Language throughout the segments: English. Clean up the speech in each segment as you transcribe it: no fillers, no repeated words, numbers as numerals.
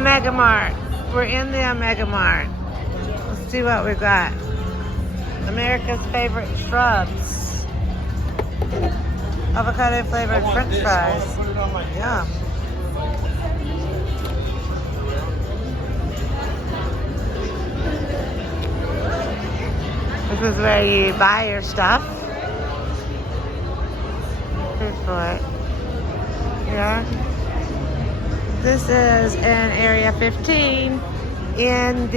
Mega Mart. We're in the Mega Mart. Let's see what we got. America's favorite shrubs. Avocado flavored French fries. Yum. This is where you buy your stuff. Here's for it. Yeah. This is in Area 15 in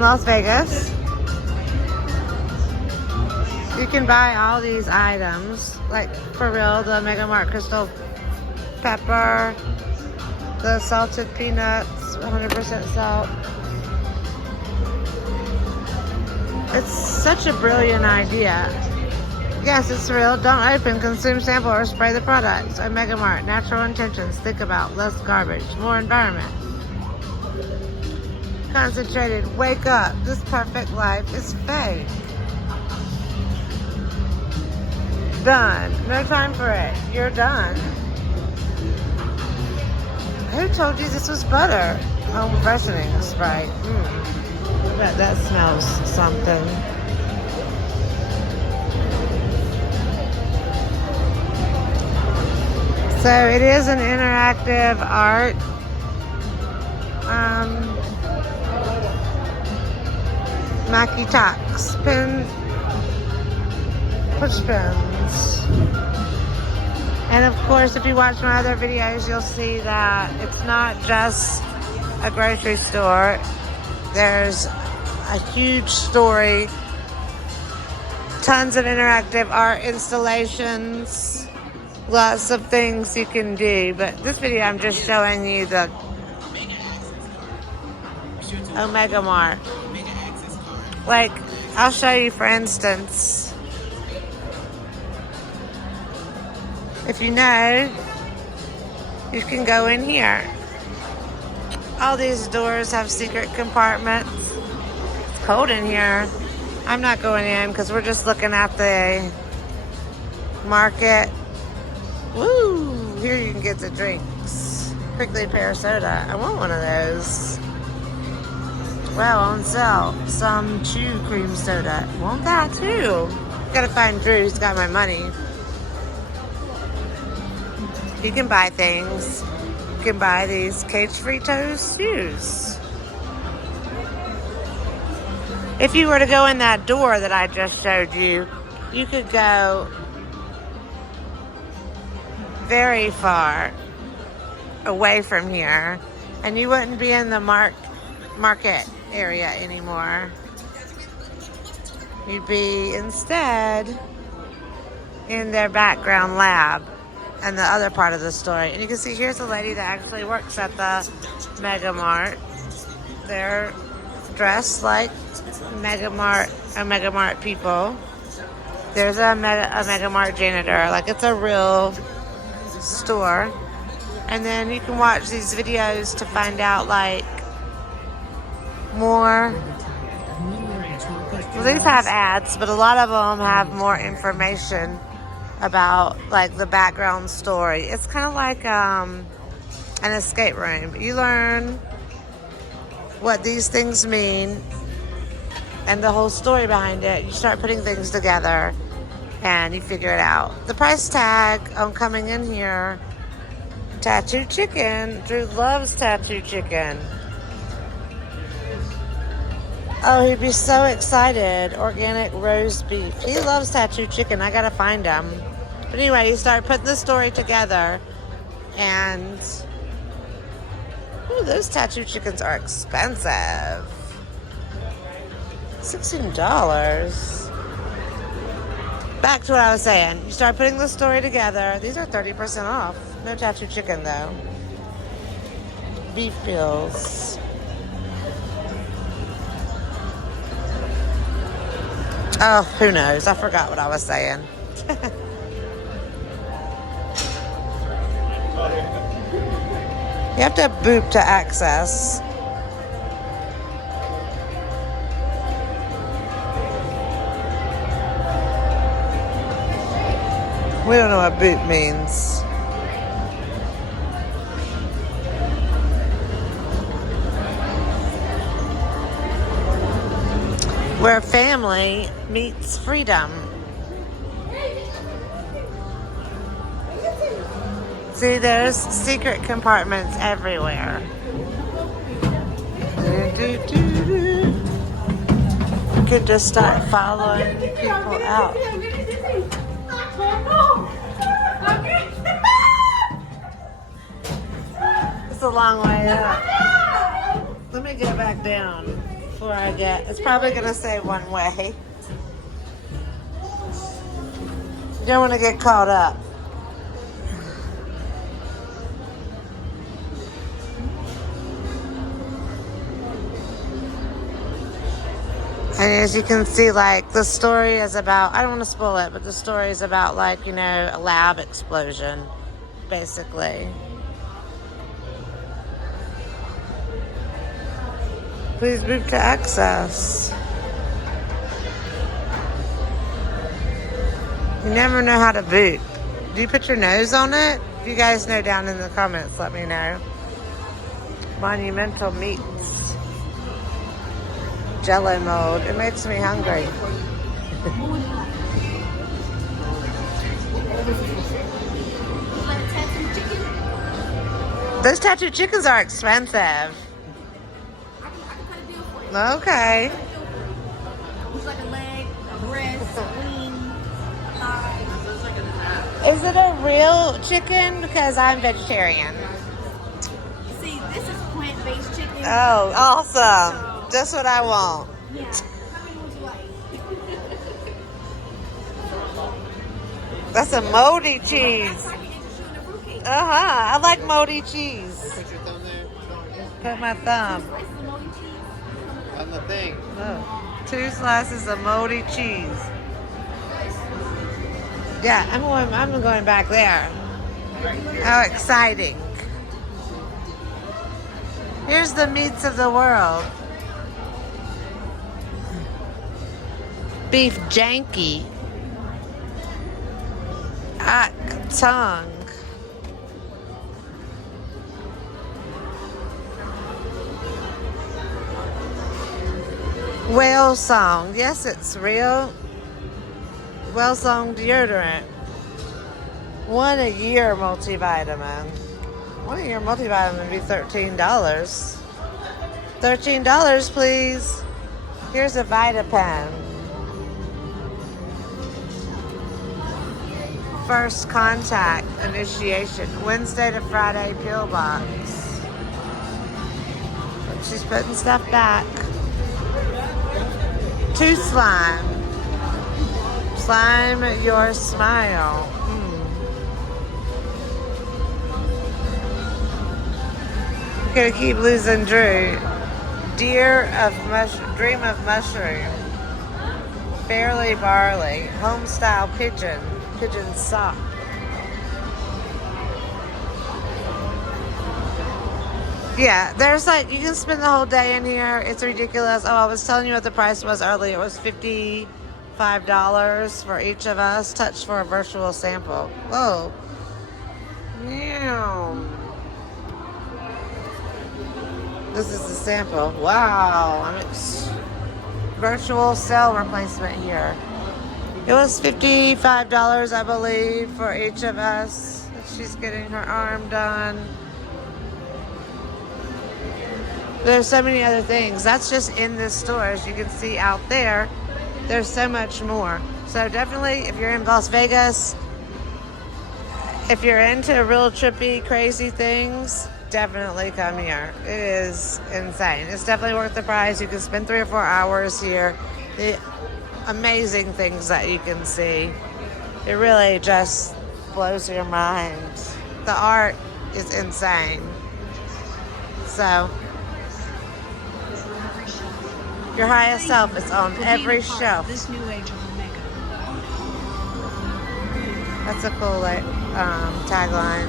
Las Vegas. You can buy all these items, like for real, the Mega Mart crystal pepper, the salted peanuts, 100% salt. It's such a brilliant idea. Yes, it's real. Don't open, consume, sample, or spray the products. A Mega Mart. Natural intentions. Think about less garbage, more environment. Concentrated. Wake up. This perfect life is fake. Done. No time for it. You're done. Who told you this was butter? Home freshening spray. I bet that smells something. So it is an interactive art. Maki Talks. Pen. Push pins. And of course, if you watch my other videos, you'll see that it's not just a grocery store. There's a huge story. Tons of interactive art installations. Lots of things you can do. But this video, I'm just showing you the Omega Mart. Like, I'll show you, for instance, if you know, you can go in here. All these doors have secret compartments. It's cold in here. I'm not going in because we're just looking at the market. Woo! Here you can get the drinks. Prickly pear soda. I want one of those. Wow, on sale. Some chew cream soda. Want that too. Gotta find Drew. He's got my money. You can buy things. You can buy these cage-free toes shoes. If you were to go in that door that I just showed you, you could go very far away from here, and you wouldn't be in the market area anymore. You'd be instead in their background lab and the other part of the story. And you can see here's a lady that actually works at the Mega Mart. They're dressed like Mega Mart people. There's a Mega Mart janitor. Like, it's a real store. And then you can watch these videos to find out, like, more. Well, these have ads, but a lot of them have more information about, like, the background story. It's kind of like an escape room. You learn what these things mean and the whole story behind it. You start putting things together and you figure it out. The price tag on coming in here, tattooed chicken. Drew loves tattooed chicken. Oh, he'd be so excited. Organic roast beef. He loves tattooed chicken. I gotta find him. But anyway, you start putting the story together, and ooh, those tattooed chickens are expensive. $16. Back to what I was saying. You start putting the story together. These are 30% off. No tattooed chicken though. Beef bills. Oh, who knows? I forgot what I was saying. You have to boop to access. We don't know what boop means. where family meets freedom. See, there's secret compartments everywhere. You could just start following people out. It's a long way up. Let me get back down before I get... It's probably going to say one way. You don't want to get caught up. And as you can see, like, the story is about... I don't want to spoil it, but the story is about, like, you know, a lab explosion, basically. Please move to access. You never know how to boot. Do you put your nose on it? If you guys know, down in the comments, let me know. Monumental meats. Jello mold. It makes me hungry. Those tattooed chickens are expensive. Okay. It's like a leg, a breast, a wing, a thigh. Is it a real chicken? Because I'm vegetarian. See, this is plant-based chicken. Oh, awesome. Just what I want. Yeah. How many would you like? That's a moldy cheese. Uh-huh. I like moldy cheese. Put your thumb there. Put my thumb. On the thing. Oh. 2 slices of moldy cheese. Yeah, I'm going back there. How exciting. Here's the meats of the world. Beef janky. Tongue. Whale song. Yes, it's real. Whale song deodorant. 1 a year multivitamin. 1 a year multivitamin would be $13. $13, please. Here's a Vitapen. First contact initiation. Wednesday to Friday pill box. She's putting stuff back. Tooth slime. Slime your smile. Gonna keep losing Drew. Dream of mushroom. Fairly barley. Home style pigeon. Pigeon sock. Yeah, there's like, you can spend the whole day in here. It's ridiculous. Oh, I was telling you what the price was earlier. It was $55 for each of us. Touch for a virtual sample. Whoa. Meow. This is the sample. Wow. Virtual cell replacement here. It was $55, I believe, for each of us. She's getting her arm done. There's so many other things. That's just in this store. As you can see out there, there's so much more. So definitely, if you're in Las Vegas, if you're into real trippy, crazy things, definitely come here. It is insane. It's definitely worth the price. You can spend 3 or 4 hours here. The amazing things that you can see. It really just blows your mind. The art is insane. So, your highest self is on every shelf. This new age of Omega. That's a cool tagline.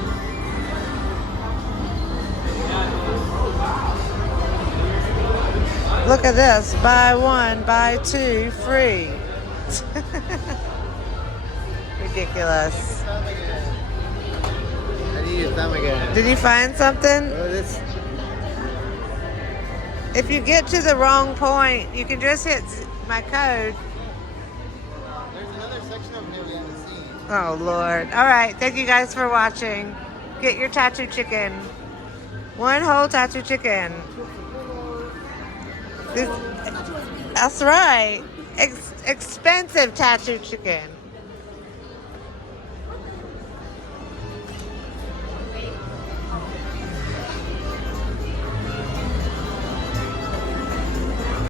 Look at this. Buy 1, buy 2, free. Ridiculous. I need your thumb again. Did you find something? Oh, this. If you get to the wrong point, you can just hit my code. There's another section over here we haven't seen. Oh, Lord. All right. Thank you guys for watching. Get your tattoo chicken. One whole tattoo chicken. This, that's right. Expensive tattoo chicken.